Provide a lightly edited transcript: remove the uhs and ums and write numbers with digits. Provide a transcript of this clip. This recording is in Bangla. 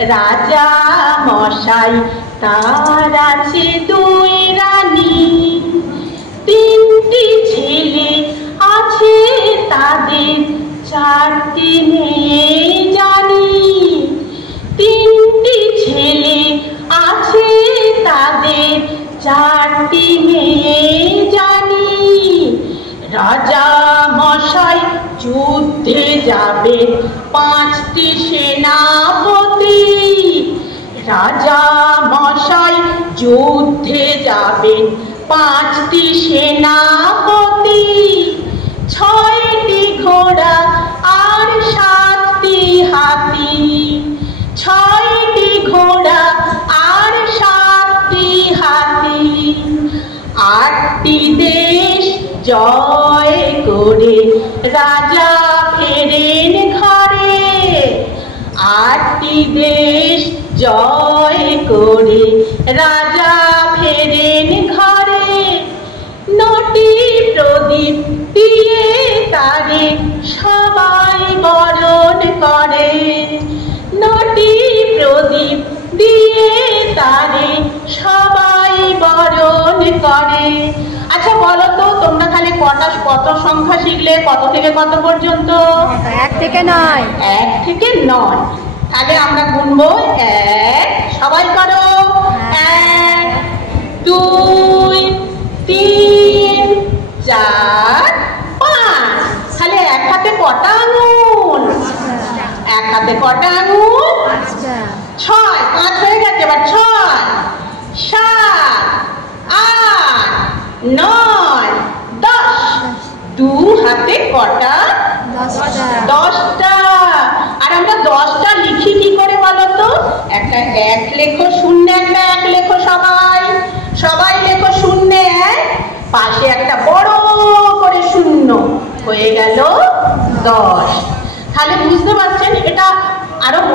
রাজা মশাই, তার আছে দুই রানী, তিনটি ছেলে আছে তাদের, চারটি মেয়ে জানি। তিনটি ছেলে আছে তাদের, চারটি মেয়ে জানি। রাজা মশাই যুদ্ধে যাবেন, পাঁচটি সেনাপতি। রাজা মশাই যুদ্ধে যাবেন, পাঁচটি সেনাপতি। ছয়টি ঘোড়া আর সাতটি হাতি, ছয়টি ঘোড়া আর সাতটি হাতি। আটটি দেশ জয় করে রাজা ফেরেন ঘরে, আটটি দেশ জয় করে রাজা ফেরেন ঘরে। নটি প্রদীপ দিয়ে তারে সবাই বরণ করে, নটি প্রদীপ দিয়ে তারে সবাই বরণ করে। আচ্ছা বলো তো, তোমরা খালি কত সংখ্যা শিখলে, কত থেকে কত পর্যন্ত? 1 থেকে 9। 1 থেকে 9। তাহলে আমরা গুনবো। 1, সবাই করো। 1, 2, 3, 4, 5। তাহলে এক হাতে কটা আঙুল? এক হাতে কটা আঙুল? 6। 5 হয়ে গেছে, এবার 6, 7, 8, 9, 10। 2 হাতে কটা? 10টা। আর আমরা 10টা লিখি কি করে বলো তো? একটা 1 লেখো, 0 একটা 1 লেখো, সবাই লেখো 0 1, পাশে একটা বড় করে 0, হয়ে গেল 10। তাহলে বুঝতে পারছেন এটা আরো